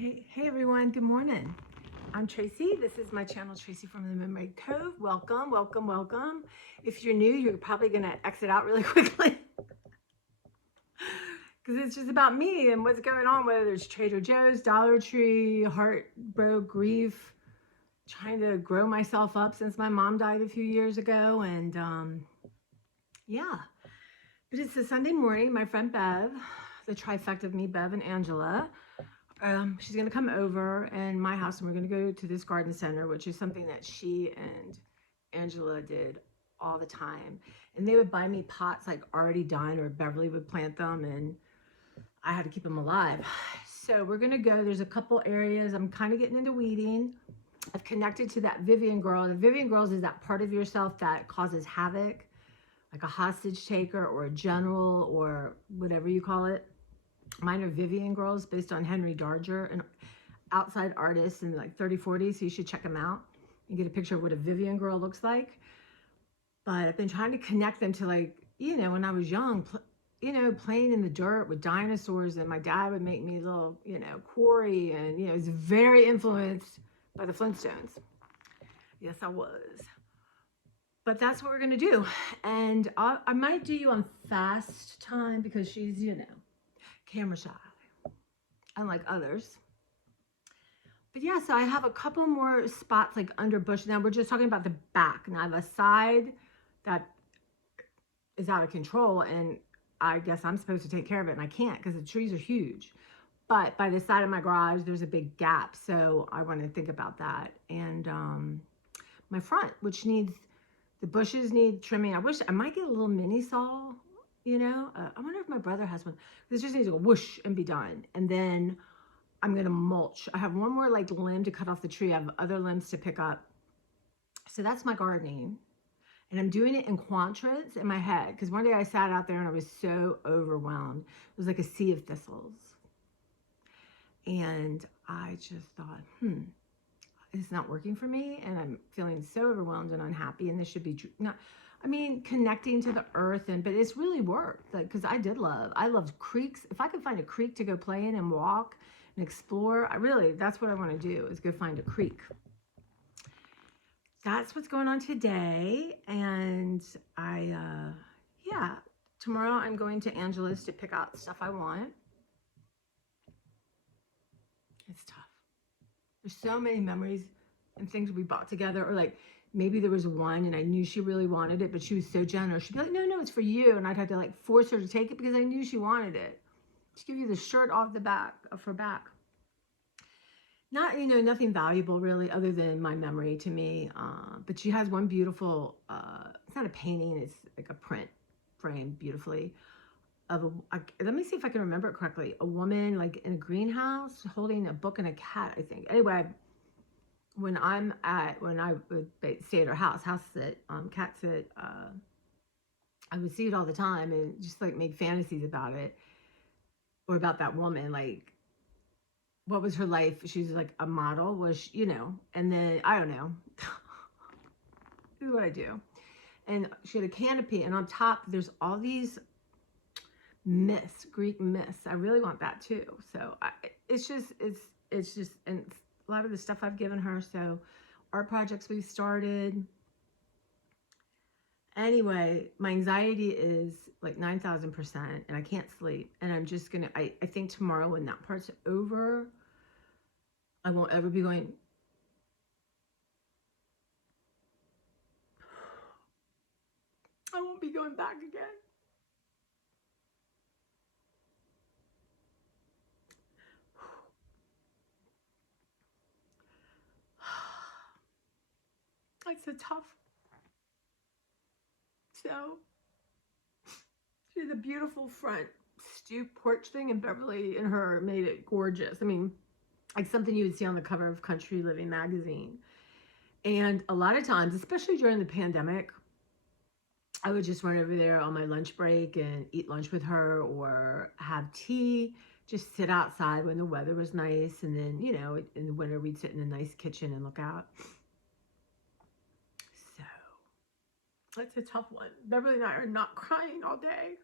Hey everyone, good morning. I'm Tracy. This is my channel, Tracy from the Mermaid Cove. Welcome, welcome, welcome. If you're new, you're probably gonna exit out really quickly because it's just about me and what's going on, whether it's Trader Joe's, Dollar Tree, heartbreak, grief, trying to grow myself up since my mom died a few years ago. And yeah, but it's a Sunday morning. My friend Bev, the trifecta of me, Bev and Angela, she's going to come over in my house and we're going to go to this garden center, which is something that she and Angela did all the time. And they would buy me pots like already done, or Beverly would plant them and I had to keep them alive. So we're going to go. There's a couple areas. I'm kind of getting into weeding. I've connected to that Vivian girl. The Vivian girls is that part of yourself that causes havoc, like a hostage taker or a general or whatever you call it. Mine are Vivian girls based on Henry Darger, an outside artist in like 30s, 40s. So you should check them out and get a picture of what a Vivian girl looks like. But I've been trying to connect them to, like, when I was young, playing in the dirt with dinosaurs, and my dad would make me little, quarry, and, it was very influenced by the Flintstones. Yes, I was. But that's what we're going to do. And I might do you on fast time because she's, camera shy, unlike others. But yeah, so I have a couple more spots like under bush. Now we're just talking about the back. Now I have a side that is out of control, and I guess I'm supposed to take care of it, and I can't because the trees are huge. But by the side of my garage, there's a big gap, so I want to think about that. And my front, which needs, the bushes need trimming. I wish I might get a little mini saw. I wonder if my brother has one. This just needs to go whoosh and be done. And then I'm gonna mulch. I have one more like limb to cut off the tree. I have other limbs to pick up. So that's my gardening. And I'm doing it in quadrants in my head, because one day I sat out there and I was so overwhelmed. It was like a sea of thistles. And I just thought, it's not working for me, and I'm feeling so overwhelmed and unhappy, and this should be not, connecting to the earth. But it's really worked, like, because I loved creeks. If I could find a creek to go play in and walk and explore, that's what I want to do, is go find a creek. That's what's going on today. And tomorrow I'm going to Angela's to pick out stuff I want. It's tough. There's so many memories and things we bought together, or like maybe there was one and I knew she really wanted it, but she was so generous. She'd be like, no, it's for you. And I'd have to like force her to take it because I knew she wanted it. Just give you the shirt off the back of her back. Not, nothing valuable really other than my memory to me. But she has one beautiful, it's not a painting, it's like a print framed beautifully of let me see if I can remember it correctly. A woman like in a greenhouse holding a book and a cat, I think. Anyway, when I would stay at her house sit, cat sit, I would see it all the time and just like make fantasies about it, or about that woman. Like, what was her life? She was like a model, was she, and then I don't know. This is what I do. And she had a canopy, and on top there's all these myths, Greek myths. I really want that too. So it's just, and a lot of the stuff I've given her. So art projects we've started. Anyway, my anxiety is like 9,000%, and I can't sleep. And I'm just gonna, I think tomorrow when that part's over, I won't ever be going, I won't be going back again. It's a tough. So she has a beautiful front stoop porch thing, and Beverly and her made it gorgeous. I mean, like something you would see on the cover of Country Living magazine. And a lot of times, especially during the pandemic, I would just run over there on my lunch break and eat lunch with her, or have tea, just sit outside when the weather was nice. And then, in the winter, we'd sit in a nice kitchen and look out. So that's a tough one. Beverly and I are not crying all day.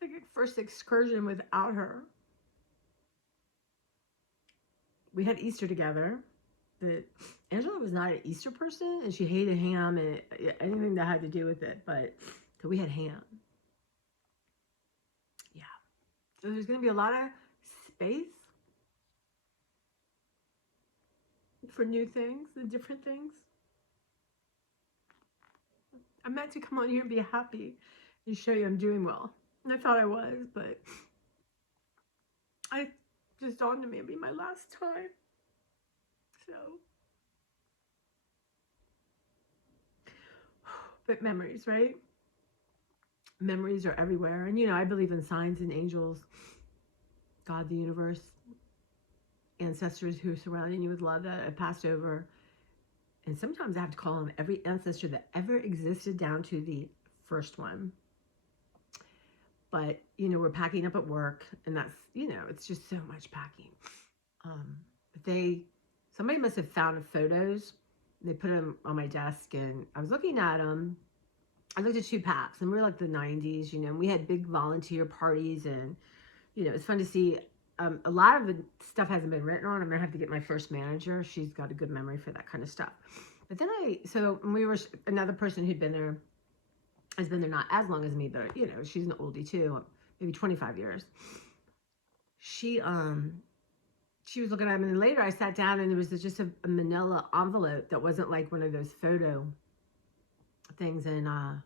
Like a first excursion without her. we had Easter together. But Angela was not an Easter person, and she hated ham and anything that had to do with it. But so we had ham. Yeah. So there's going to be a lot of space for new things and different things. I meant to come on here and be happy and show you I'm doing well. And I thought I was, but I just dawned on me it'd be my last time. So, but memories, right? Memories are everywhere. And, you know, I believe in signs and angels, God, the universe, ancestors who are surrounding you with love that have passed over. And sometimes I have to call on every ancestor that ever existed down to the first one. But, you know, we're packing up at work, and that's, you know, it's just so much packing. But somebody must have found photos. They put them on my desk, and I was looking at them. I looked at 2 packs, and we were like the 90s, you know, and we had big volunteer parties, and, you know, it's fun to see. A lot of the stuff hasn't been written on. I'm gonna have to get my first manager. She's got a good memory for that kind of stuff. But then another person who'd been there, has been there not as long as me, but, you know, she's an oldie too, maybe 25 years. She was looking at them, and then later I sat down, and there was just a manila envelope that wasn't like one of those photo things, and I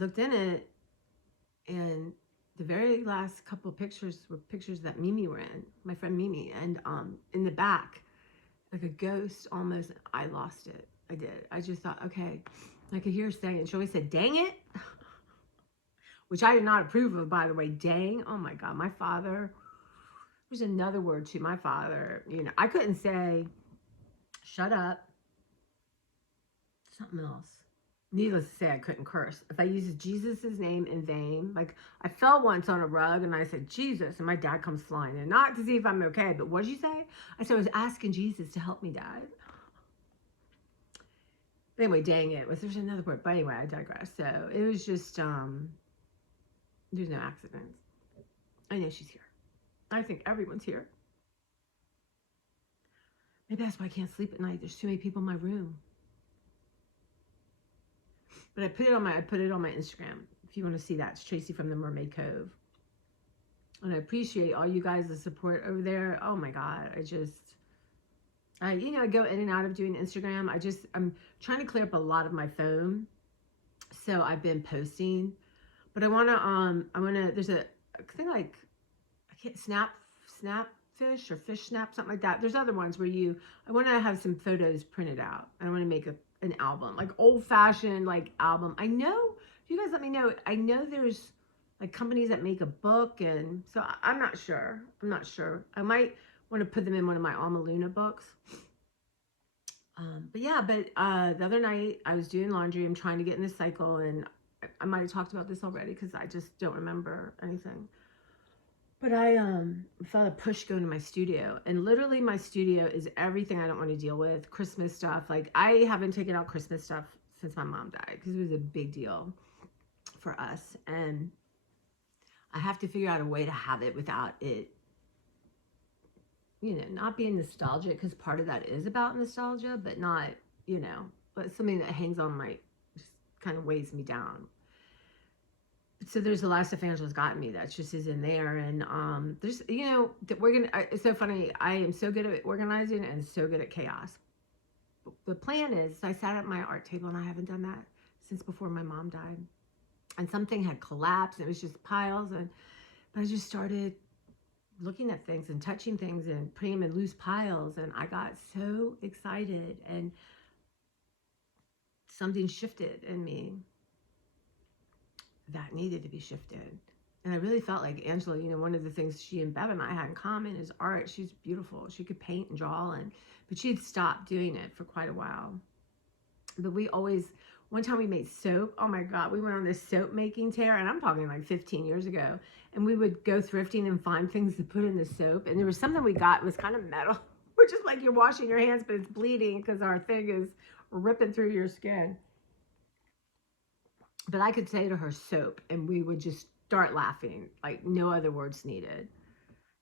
looked in it, and the very last couple of pictures were pictures that Mimi were in, my friend Mimi, and in the back, like a ghost almost, I lost it. I did. I just thought, okay, I could hear her saying it. She always said, dang it, which I did not approve of, by the way. Dang, oh my God, my father, there's another word to my father, you know, I couldn't say, shut up, something else. Needless to say, I couldn't curse. If I used Jesus' name in vain, like I fell once on a rug and I said, Jesus, and my dad comes flying in, not to see if I'm okay, but what did you say? I said, I was asking Jesus to help me, Dad. But anyway, dang it. There's another word, but anyway, I digress. So it was just, there's no accidents. I know she's here. I think everyone's here. Maybe that's why I can't sleep at night. There's too many people in my room. But I put it on my Instagram. If you want to see that, it's Tracy from the Mermaid Cove. And I appreciate all you guys' support over there. Oh my God. I go in and out of doing Instagram. I'm trying to clear up a lot of my phone. So I've been posting, but there's a thing like, Snapfish or Fish Snap, something like that. There's other ones where I want to have some photos printed out. I want to make an album, like old fashioned, like album. I know, you guys let me know. I know there's like companies that make a book, and so I'm not sure. I might want to put them in one of my Alma Luna books. The other night I was doing laundry. I'm trying to get in this cycle, and I might have talked about this already because I just don't remember anything. But I felt a push go into my studio, and literally my studio is everything I don't want to deal with. Christmas stuff. Like I haven't taken out Christmas stuff since my mom died because it was a big deal for us, and I have to figure out a way to have it without it, you know, not being nostalgic, because part of that is about nostalgia, but not, you know, but something that hangs on just kind of weighs me down. So there's a lot of stuff Angela's gotten me that just is in there, and there's, you know, it's so funny. I am so good at organizing and so good at chaos. The plan is, I sat at my art table, and I haven't done that since before my mom died, and something had collapsed, and it was just piles, but I just started looking at things and touching things and putting them in loose piles, and I got so excited, and something shifted in me that needed to be shifted. And I really felt like Angela, you know, one of the things she and Bev and I had in common is art. She's beautiful. She could paint and draw, but she'd stopped doing it for quite a while. But one time we made soap. Oh my God, we went on this soap making tear, and I'm talking like 15 years ago. And we would go thrifting and find things to put in the soap. And there was something we got, it was kind of metal, which is like you're washing your hands, but it's bleeding because our thing is ripping through your skin. But I could say to her soap, and we would just start laughing, like no other words needed.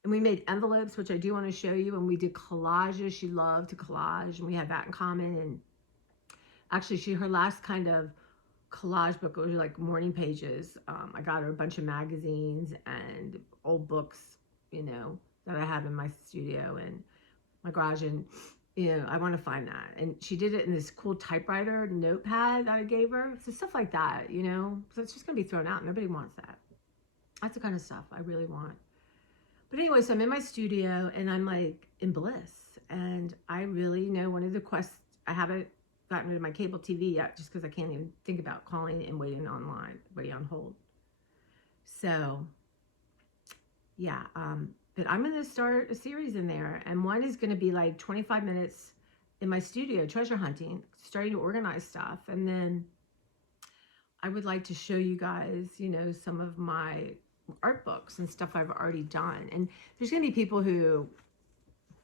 And we made envelopes, which I do want to show you. And we did collages. She loved to collage, and we had that in common. And actually, her last kind of collage book was like morning pages. I got her a bunch of magazines and old books, you know, that I have in my studio and my garage. And, you know, I want to find that. And she did it in this cool typewriter notepad that I gave her. So stuff like that, you know. So it's just going to be thrown out. Nobody wants that. That's the kind of stuff I really want. But anyway, so I'm in my studio and I'm like in bliss. And I really know one of the quests, I haven't gotten rid of my cable TV yet just because I can't even think about calling and waiting online, waiting on hold. So, yeah, but I'm going to start a series in there. And one is going to be like 25 minutes in my studio, treasure hunting, starting to organize stuff. And then I would like to show you guys, you know, some of my art books and stuff I've already done. And there's going to be people who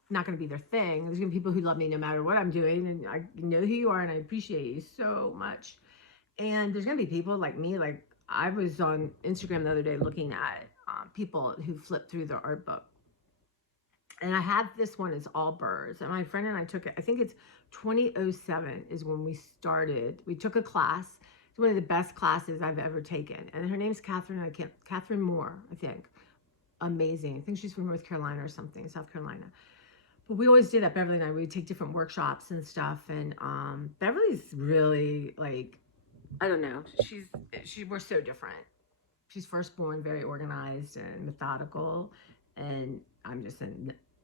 not going to be their thing. There's going to be people who love me no matter what I'm doing, and I know who you are and I appreciate you so much. And there's going to be people like me, like I was on Instagram the other day looking at people who flip through their art book. And I have this one, it's all birds. And my friend and I took it, I think it's 2007 is when we started. We took a class. It's one of the best classes I've ever taken. And her name's Catherine Moore, I think. Amazing. I think she's from North Carolina or something, South Carolina. But we always did that, Beverly and I. We'd take different workshops and stuff. And Beverly's really like, I don't know. We're so different. She's firstborn, very organized and methodical. And I'm just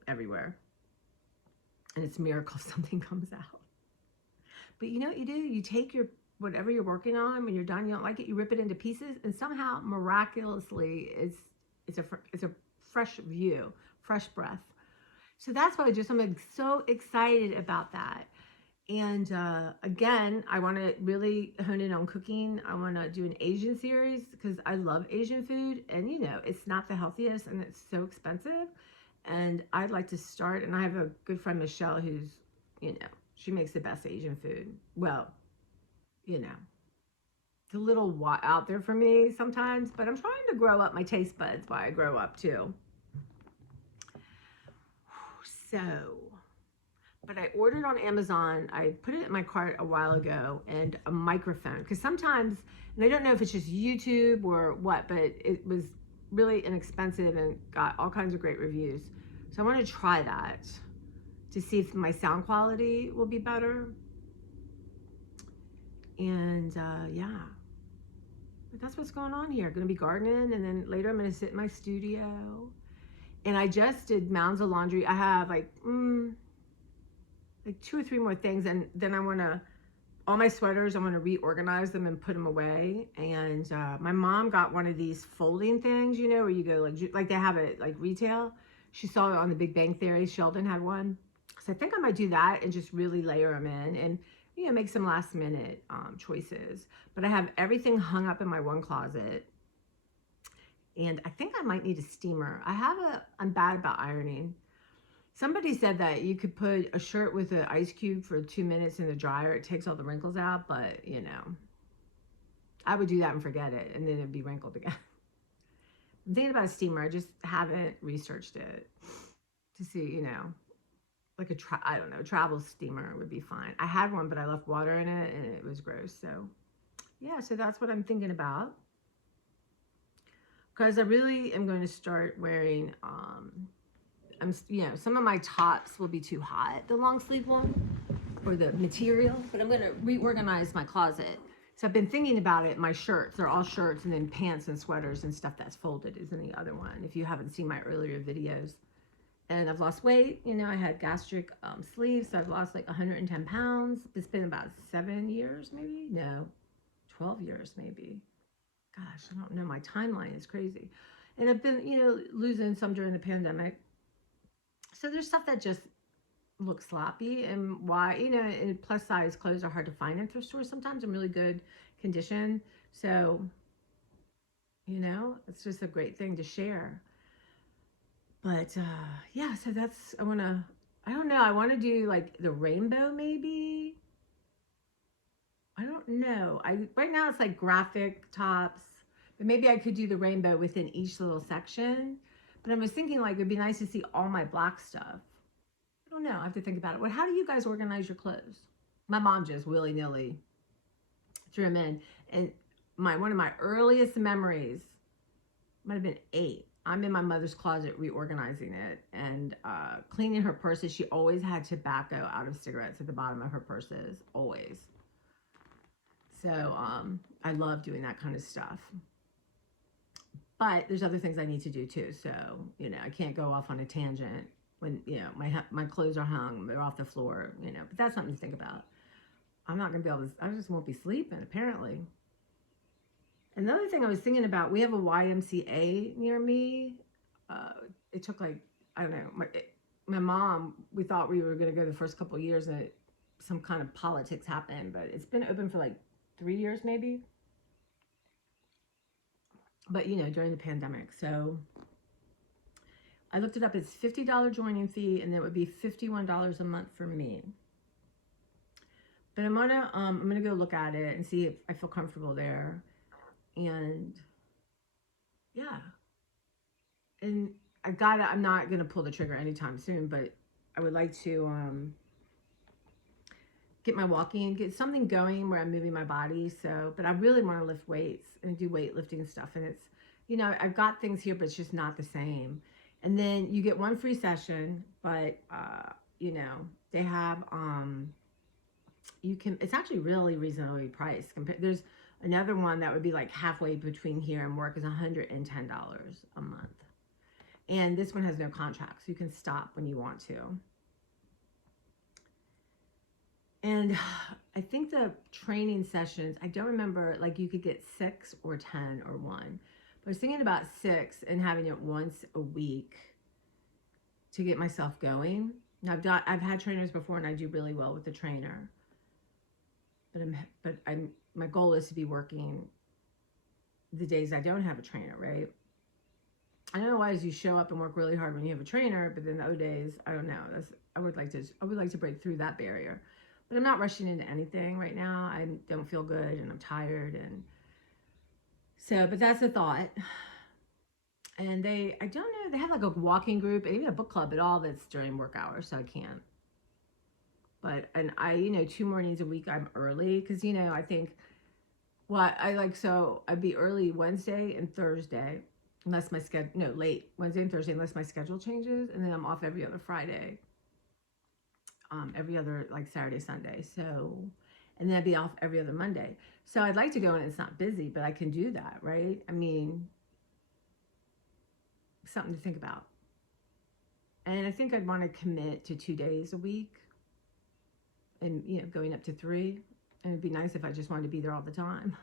everywhere. And it's a miracle if something comes out. But you know what you do? You take your whatever you're working on, when you're done, you don't like it, you rip it into pieces, and somehow miraculously it's a fresh view, fresh breath. So that's what I do. So I'm so excited about that. And again, I want to really hone in on cooking. I want to do an Asian series because I love Asian food, and you know, it's not the healthiest and it's so expensive. And I'd like to start, and I have a good friend, Michelle, who's, you know, she makes the best Asian food. Well, you know, it's a little out there for me sometimes, but I'm trying to grow up my taste buds while I grow up too. So, but I ordered on Amazon. I put it in my cart a while ago, and a microphone, because sometimes, and I don't know if it's just YouTube or what, but it was really inexpensive and got all kinds of great reviews. So I want to try that to see if my sound quality will be better. And yeah, but that's what's going on here. Going to be gardening, and then later I'm going to sit in my studio. And I just did mounds of laundry. I have like 2 or 3 more things, and then I want to, all my sweaters, I want to reorganize them and put them away. And my mom got one of these folding things, you know, where you go like they have it like retail. She saw it on The Big Bang Theory. Sheldon had one. So I think I might do that and just really layer them in and, you know, make some last minute choices. But I have everything hung up in my one closet. And I think I might need a steamer. I'm bad about ironing. Somebody said that you could put a shirt with an ice cube for 2 minutes in the dryer. It takes all the wrinkles out, but you know, I would do that and forget it, and then it'd be wrinkled again. I'm thinking about a steamer. I just haven't researched it to see, you know, like I don't know, travel steamer would be fine. I had one, but I left water in it and it was gross. So yeah, so that's what I'm thinking about. Because I really am going to start wearing, you know, some of my tops will be too hot, the long sleeve one, or the material, but I'm going to reorganize my closet. So I've been thinking about it. My shirts, they're all shirts, and then pants and sweaters and stuff that's folded is in the other one, if you haven't seen my earlier videos. And I've lost weight. You know, I had gastric sleeves, so I've lost like 110 pounds. It's been about 7 years, maybe? No, 12 years, maybe. Gosh, I don't know. My timeline is crazy. And I've been, you know, losing some during the pandemic. So there's stuff that just looks sloppy, and why, you know, and plus size clothes are hard to find in thrift stores sometimes in really good condition. So, you know, it's just a great thing to share. But yeah, so that's, I don't know, I want to do like the rainbow maybe. I don't know. Right now it's like graphic tops, but maybe I could do the rainbow within each little section. But I was thinking like it'd be nice to see all my black stuff. I don't know. I have to think about it. Well, how do you guys organize your clothes? My mom just willy nilly threw them in, and one of my earliest memories might have been 8. I'm in my mother's closet reorganizing it and cleaning her purses. She always had tobacco out of cigarettes at the bottom of her purses, always. So I love doing that kind of stuff. But there's other things I need to do too. So, I can't go off on a tangent when, my clothes are hung, they're off the floor, but that's something to think about. I'm not going to be able to, I just won't be sleeping, apparently. Another thing I was thinking about, we have a YMCA near me. It took like, I don't know, my mom, we thought we were going to go the first couple of years and some kind of politics happened, but it's been open for like 3 years maybe. But, during the pandemic. So I looked it up. It's $50 joining fee, and it would be $51 a month for me. But I'm gonna go look at it and see if I feel comfortable there. And yeah, and I'm not gonna pull the trigger anytime soon, but I would like to get my walking, get something going where I'm moving my body. So, but I really want to lift weights and do weightlifting stuff. And it's, I've got things here, but it's just not the same. And then you get one free session, but, they have, it's actually really reasonably priced. There's another one that would be like halfway between here and work is $110 a month. And this one has no contract, so you can stop when you want to. And I think the training sessions, I don't remember, like you could get 6 or 10 or 1. But I was thinking about 6 and having it once a week to get myself going. Now I've had trainers before and I do really well with the trainer. But my goal is to be working the days I don't have a trainer, right? I don't know why you show up and work really hard when you have a trainer, but then the other days, I don't know. I would like to break through that barrier. But I'm not rushing into anything right now. I don't feel good and I'm tired. And so, but that's a thought. And I don't know, they have like a walking group and even a book club at all that's during work hours, so I can't. But, and I, 2 mornings a week I'm early because, I think, I'd be early Wednesday and Thursday, unless my schedule, no, late Wednesday and Thursday, unless my schedule changes. And then I'm off every other Friday. Every other like Saturday, Sunday. So, and then I'd be off every other Monday. So I'd like to go and it's not busy, but I can do that, right? I mean, something to think about. And I think I'd want to commit to 2 days a week and, going up to 3. And it'd be nice if I just wanted to be there all the time.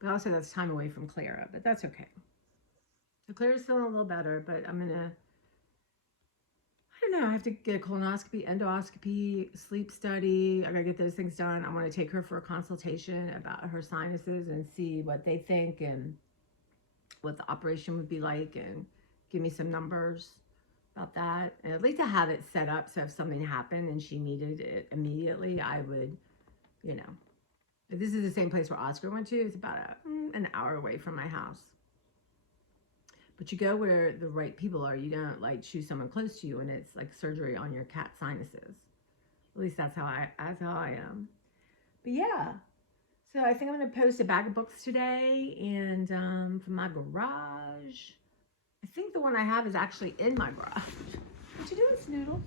But also that's time away from Clara, but that's okay. So Clara's feeling a little better, but I don't know, I have to get a colonoscopy, endoscopy, sleep study. I gotta get those things done. I want to take her for a consultation about her sinuses and see what they think and what the operation would be like and give me some numbers about that. And I'd like to have it set up so if something happened and she needed it immediately, I would, this is the same place where Oscar went to. It's about an hour away from my house. But you go where the right people are. You don't like choose someone close to you and it's like surgery on your cat sinuses. At least that's how I am. But yeah. So I think I'm going to post a bag of books today and from my garage. I think the one I have is actually in my garage. What you doing, Snoodles?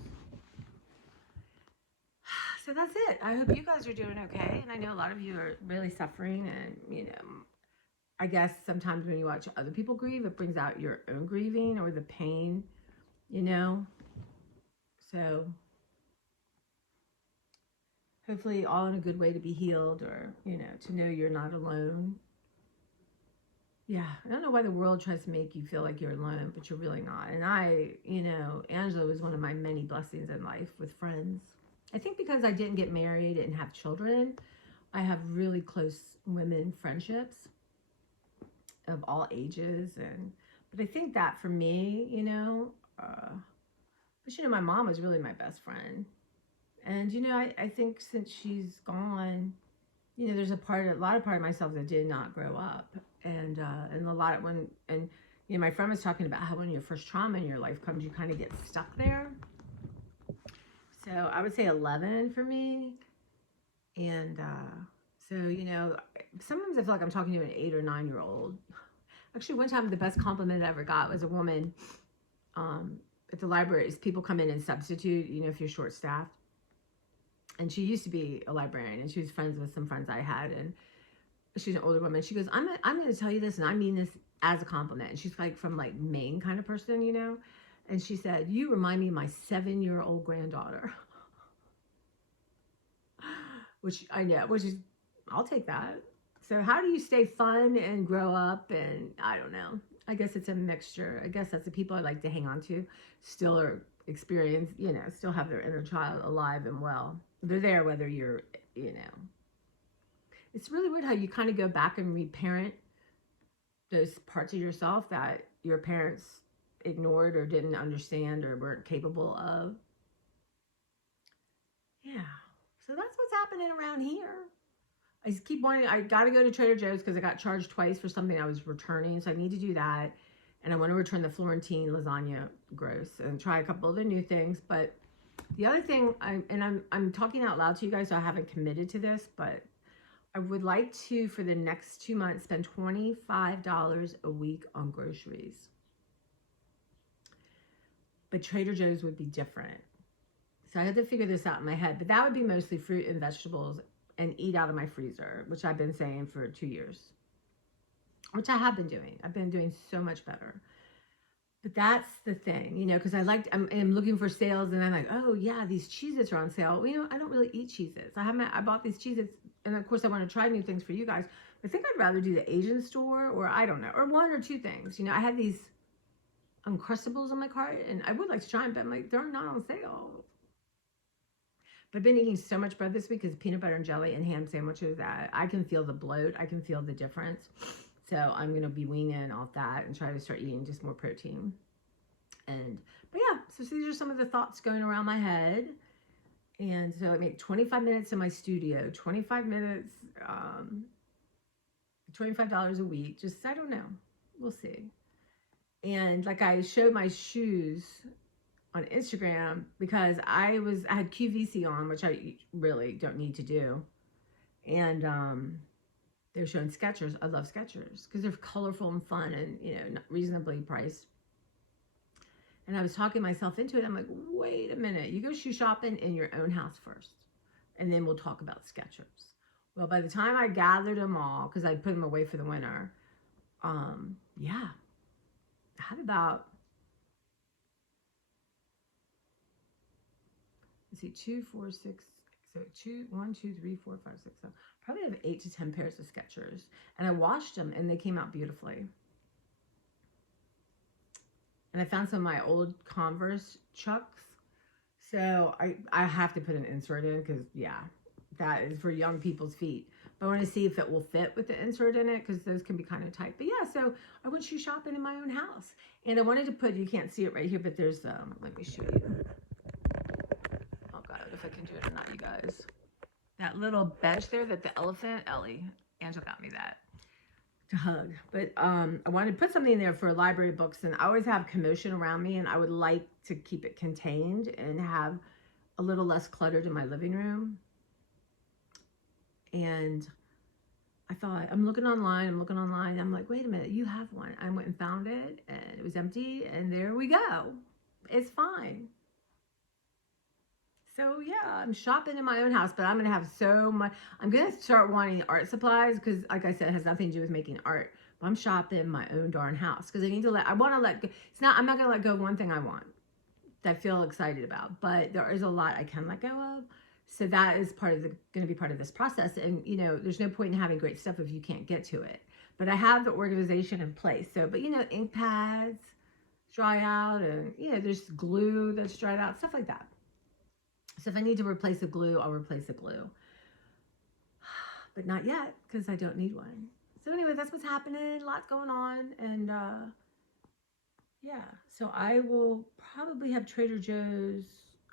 So that's it. I hope you guys are doing okay. And I know a lot of you are really suffering and, I guess sometimes when you watch other people grieve, it brings out your own grieving or the pain, So hopefully all in a good way to be healed or, to know you're not alone. Yeah, I don't know why the world tries to make you feel like you're alone, but you're really not. And Angela was one of my many blessings in life with friends. I think because I didn't get married and have children, I have really close women friendships of all ages. But I think that for me, but my mom was really my best friend. And, I think since she's gone, there's a lot of myself that did not grow up. And a lot of You know, my friend was talking about how when your first trauma in your life comes, you kind of get stuck there. So I would say 11 for me. And so, you know, sometimes I feel like I'm talking to an 8 or 9-year-old. Actually, one time the best compliment I ever got was a woman at the library. People come in and substitute, you know, if you're short staffed. And she used to be a librarian, and she was friends with some friends I had. And she's an older woman. She goes, I'm going to tell you this, and I mean this as a compliment. And she's like from like Maine kind of person, you know. And she said, you remind me of my 7-year-old granddaughter. Which I know, which is, I'll take that. So how do you stay fun and grow up? And I don't know. I guess it's a mixture. I guess that's the people I like to hang on to. Still are experience, you know, still have their inner child alive and well. They're there whether you're, you know. It's really weird how you kind of go back and reparent those parts of yourself that your parents ignored or didn't understand or weren't capable of. Yeah. So that's what's happening around here. I just keep wanting, I got to go to Trader Joe's because I got charged twice for something I was returning. So I need to do that. And I want to return the Florentine lasagna gross and try a couple other new things. But the other thing, I'm talking out loud to you guys, so I haven't committed to this, but I would like to, for the next 2 months, spend $25 a week on groceries. But Trader Joe's would be different. So I had to figure this out in my head, but that would be mostly fruit and vegetables and eat out of my freezer, which I've been saying for 2 years, which I have been doing. I've been doing so much better. But that's the thing, you know, because I'm looking for sales and I'm like, oh yeah, these Cheez-Its are on sale. Well, you know, I don't really eat Cheez-Its. I bought these Cheez-Its, and of course I want to try new things for you guys. I think I'd rather do the Asian store, or I don't know, or one or two things. You know, I had these Uncrustables in my cart and I would like to try them, but I'm like, they're not on sale. But I've been eating so much bread this week because peanut butter and jelly and ham sandwiches that I can feel the bloat. I can feel the difference. So I'm going to be weaning off that and try to start eating just more protein. But yeah, so these are some of the thoughts going around my head. And so I make 25 minutes in my studio, 25 minutes, $25 a week. Just, I don't know. We'll see. And like I showed my shoes on Instagram because I had QVC on, which I really don't need to do. And they're showing Skechers. I love Skechers because they're colorful and fun and, you know, reasonably priced. And I was talking myself into it. I'm like, wait a minute. You go shoe shopping in your own house first. And then we'll talk about Skechers. Well, by the time I gathered them all, because I put them away for the winter, yeah, I had about, let's see, 2, 4, 6, so 1, 2, 3, 4, 5, 6, 7. Probably have 8 to 10 pairs of Skechers. And I washed them and they came out beautifully. And I found some of my old Converse Chucks. So I have to put an insert in because, yeah, that is for young people's feet. But I want to see if it will fit with the insert in it because those can be kind of tight. But yeah, so I went shoe shopping in my own house. And I wanted to put, you can't see it right here, but there's, let me show you. Oh God, if I can do it or not, you guys. That little bench there that the elephant, Angela got me that to hug. But I wanted to put something in there for library books, and I always have commotion around me, and I would like to keep it contained and have a little less cluttered in my living room. And I thought, I'm looking online. I'm like, wait a minute, you have one. I went and found it, and it was empty, and there we go. It's fine. So yeah, I'm shopping in my own house, but I'm going to have so much. I'm going to start wanting art supplies because, like I said, it has nothing to do with making art. But I'm shopping in my own darn house because I want to let go. I'm not going to let go of one thing I want that I feel excited about, but there is a lot I can let go of. So that is going to be part of this process. And, you know, there's no point in having great stuff if you can't get to it. But I have the organization in place. So, but, you know, ink pads dry out and, you know, there's glue that's dried out, stuff like that. So if I need to replace the glue, I'll replace the glue. But not yet, because I don't need one. So anyway, that's what's happening. A lot going on. And yeah, so I will probably have Trader Joe's.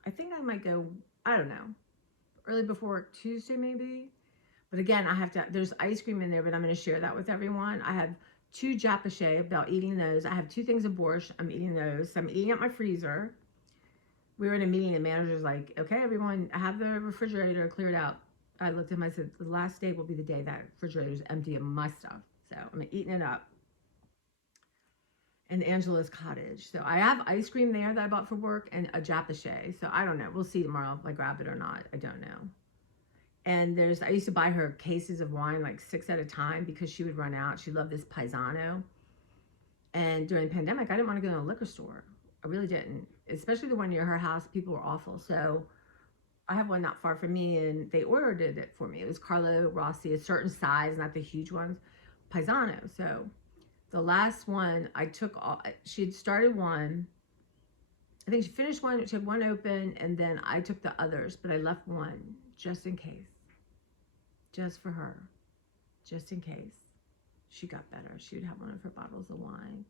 I think I might go, I don't know, early before work Tuesday maybe. But again, there's ice cream in there, but I'm going to share that with everyone. I have 2 Japachet, about eating those. I have 2 things of borscht. I'm eating those. So I'm eating out my freezer. We were in a meeting, and the manager's like, okay, everyone, have the refrigerator cleared out. I looked at him, I said, the last day will be the day that refrigerator's empty of my stuff. So I'm eating it up. And Angela's Cottage. So I have ice cream there that I bought for work and a Japachet. So I don't know. We'll see tomorrow if I grab it or not. I don't know. And I used to buy her cases of wine, like 6 at a time, because she would run out. She loved this Paisano. And during the pandemic, I didn't want to go to a liquor store. I really didn't. Especially the one near her house. People were awful. So I have one not far from me, and they ordered it for me. It was Carlo Rossi, a certain size, not the huge ones. Paisano. So the last one, I took all, she had started one. I think she finished one, she had one open, and then I took the others, but I left one just in case. Just for her. Just in case she got better. She would have one of her bottles of wine.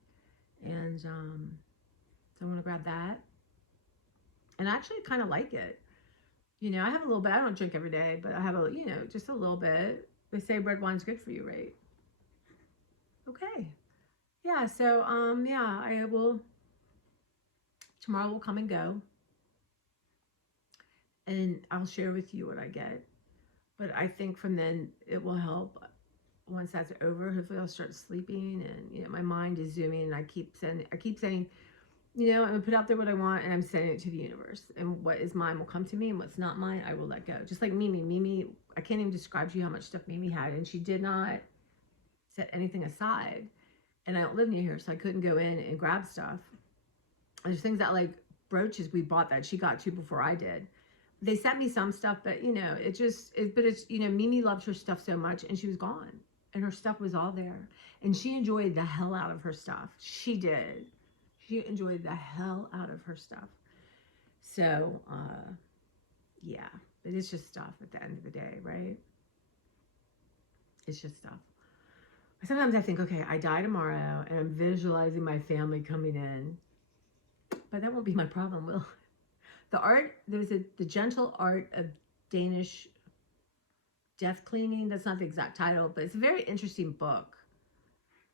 And so I want to grab that. And I actually kind of like it. You know, I have a little bit. I don't drink every day, but I have a, you know, just a little bit. They say red wine's good for you, right? Okay. Yeah, so yeah, I will, tomorrow will come and go, and I'll share with you what I get. But I think from then it will help. Once that's over, hopefully I'll start sleeping, and you know, my mind is zooming, and I keep saying, you know, I'm gonna put out there what I want, and I'm sending it to the universe, and what is mine will come to me, and what's not mine I will let go. Just like Mimi, I can't even describe to you how much stuff Mimi had, and she did not set anything aside. And I don't live near here, so I couldn't go in and grab stuff. There's things that, like brooches we bought that she got to before I did. They sent me some stuff, but you know, but it's, you know, Mimi loved her stuff so much, and she was gone, and her stuff was all there, and she enjoyed the hell out of her stuff. She did. She enjoyed the hell out of her stuff. So, yeah, but it's just stuff at the end of the day, right? It's just stuff. Sometimes I think, okay, I die tomorrow, and I'm visualizing my family coming in, but that won't be my problem, will? The art, there's the gentle art of Danish death cleaning. That's not the exact title, but it's a very interesting book,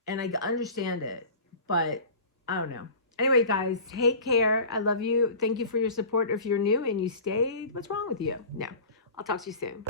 and I understand it, but I don't know. Anyway, guys, take care. I love you. Thank you for your support. If you're new and you stayed, what's wrong with you? No, I'll talk to you soon.